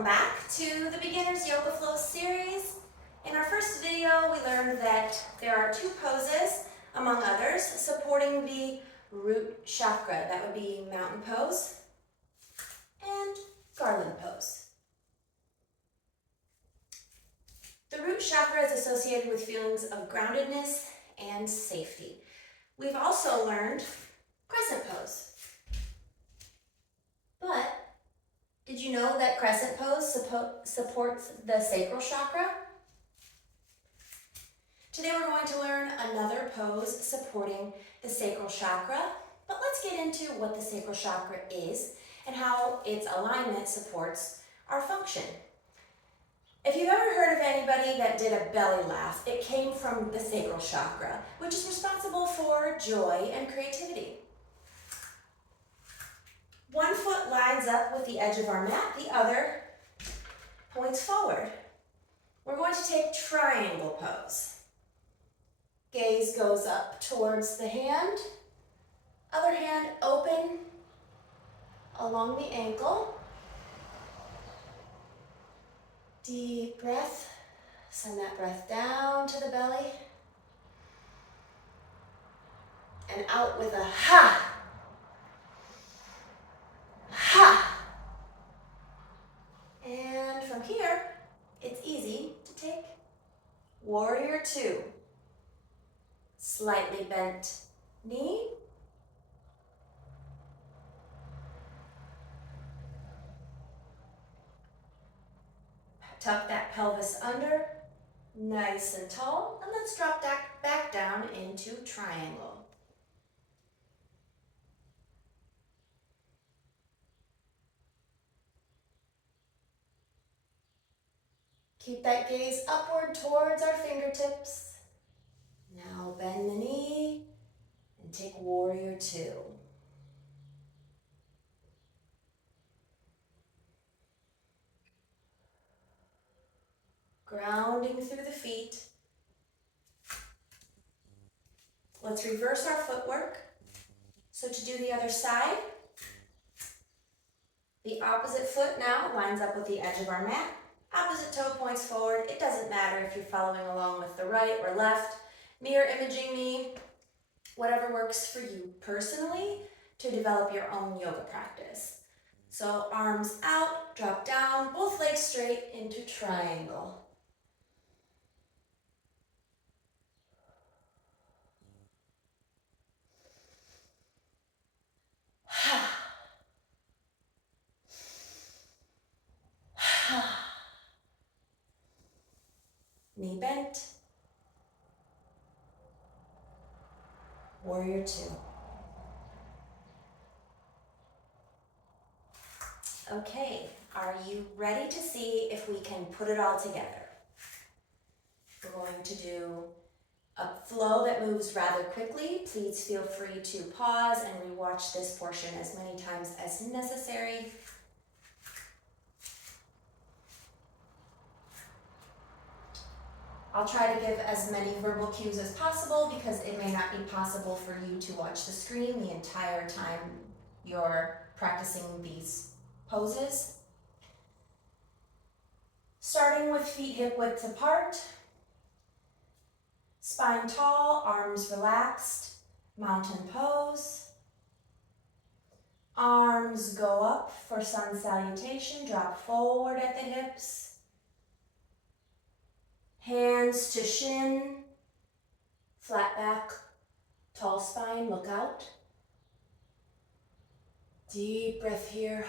Welcome back to the Beginner's Yoga Flow series. In our first video, we learned that there are two poses, among others, supporting the root chakra. That would be mountain pose and garland pose. The root chakra is associated with feelings of groundedness and safety. We've also learned crescent pose. But did you know that crescent pose supports the sacral chakra? Today we're going to learn another pose supporting the sacral chakra, but let's get into what the sacral chakra is and how its alignment supports our function. If you've ever heard of anybody that did a belly laugh, it came from the sacral chakra, which is responsible for joy and creativity. One foot lines up with the edge of our mat, the other points forward. We're going to take triangle pose. Gaze goes up towards the hand, other hand open along the ankle. Deep breath, send that breath down to the belly and out with a ha. Ha! And from here, it's easy to take warrior two. Slightly bent knee. Tuck that pelvis under, nice and tall, and let's drop that back down into triangle. Keep that gaze upward towards our fingertips. Now bend the knee and take warrior two. Grounding through the feet. Let's reverse our footwork. So to do the other side, the opposite foot now lines up with the edge of our mat. Opposite toe points forward. It doesn't matter if you're following along with the right or left. Mirror imaging me, whatever works for you personally to develop your own yoga practice. So arms out, drop down, both legs straight into triangle. Knee bent. Warrior two. Okay, are you ready to see if we can put it all together? We're going to do a flow that moves rather quickly. Please feel free to pause and rewatch this portion as many times as necessary. I'll try to give as many verbal cues as possible because it may not be possible for you to watch the screen the entire time you're practicing these poses. Starting with feet hip width apart, spine tall, arms relaxed, mountain pose. Arms go up for sun salutation, drop forward at the hips. Hands to shin, flat back, tall spine, look out. Deep breath here.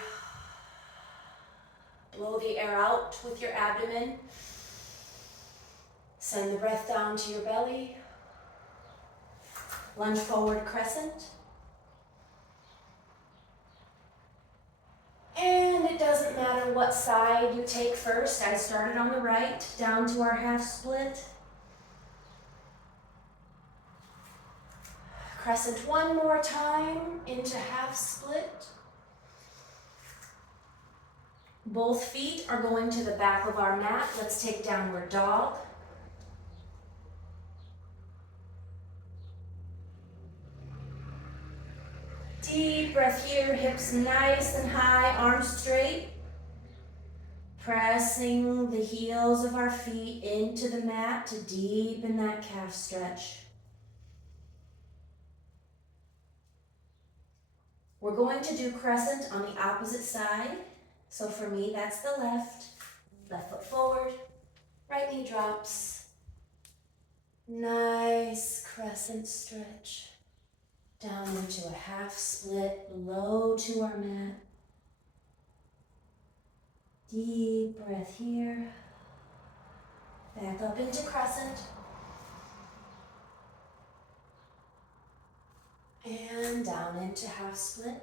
Blow the air out with your abdomen. Send the breath down to your belly. Lunge forward crescent. And it doesn't matter what side you take first. I started on the right, down to our half split. Crescent one more time into half split. Both feet are going to the back of our mat. Let's take downward dog. Deep breath here, hips nice and high, arms straight. Pressing the heels of our feet into the mat to deepen that calf stretch. We're going to do crescent on the opposite side. So for me, that's the left. Left foot forward, right knee drops. Nice crescent stretch. Down into a half split, low to our mat. Deep breath here. Back up into crescent. And down into half split.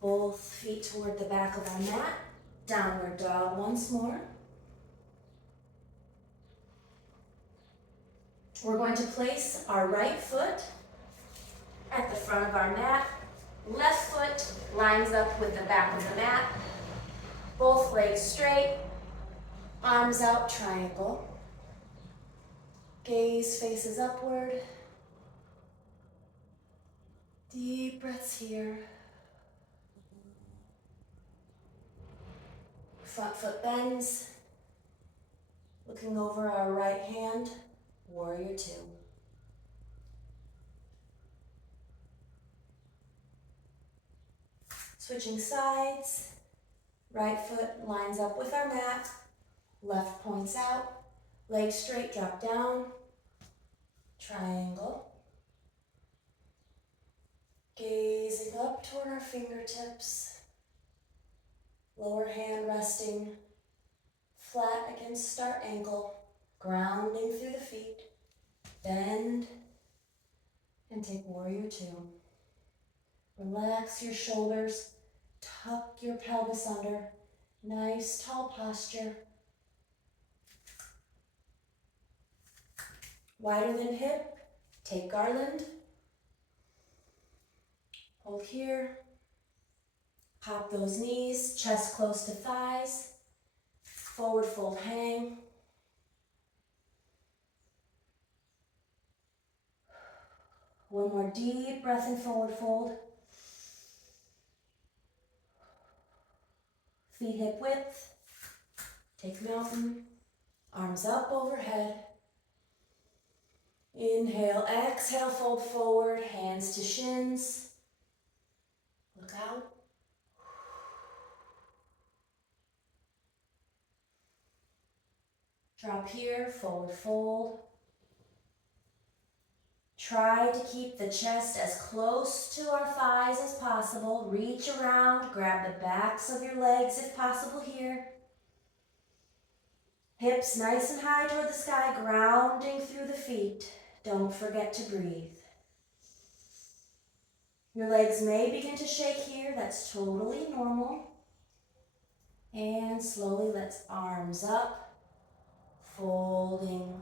Both feet toward the back of our mat. Downward dog once more. We're going to place our right foot at the front of our mat. Left foot lines up with the back of the mat. Both legs straight. Arms out, triangle. Gaze faces upward. Deep breaths here. Front foot bends. Looking over our right hand, warrior two. Switching sides. Right foot lines up with our mat. Left points out. Legs straight, drop down. Triangle. Gazing up toward our fingertips. Lower hand resting flat against our ankle. Grounding through the feet. Bend and take warrior two. Relax your shoulders. Tuck your pelvis under. Nice tall posture. Wider than hip. Take garland. Hold here. Pop those knees, chest close to thighs. Forward fold hang. One more deep breath in forward fold. Feet hip width. Take mountain. Arms up overhead. Inhale, exhale, fold forward, hands to shins. Look out. Drop here, forward fold. Try to keep the chest as close to our thighs as possible. Reach around, grab the backs of your legs if possible here. Hips nice and high toward the sky, grounding through the feet. Don't forget to breathe. Your legs may begin to shake here. That's totally normal. And slowly let's arms up, folding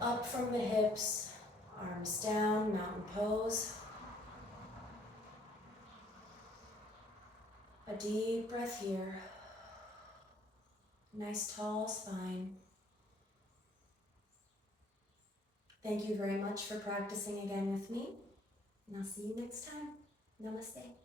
up from the hips, arms down, mountain pose. A deep breath here. Nice tall spine. Thank you very much for practicing again with me, and I'll see you next time. Namaste.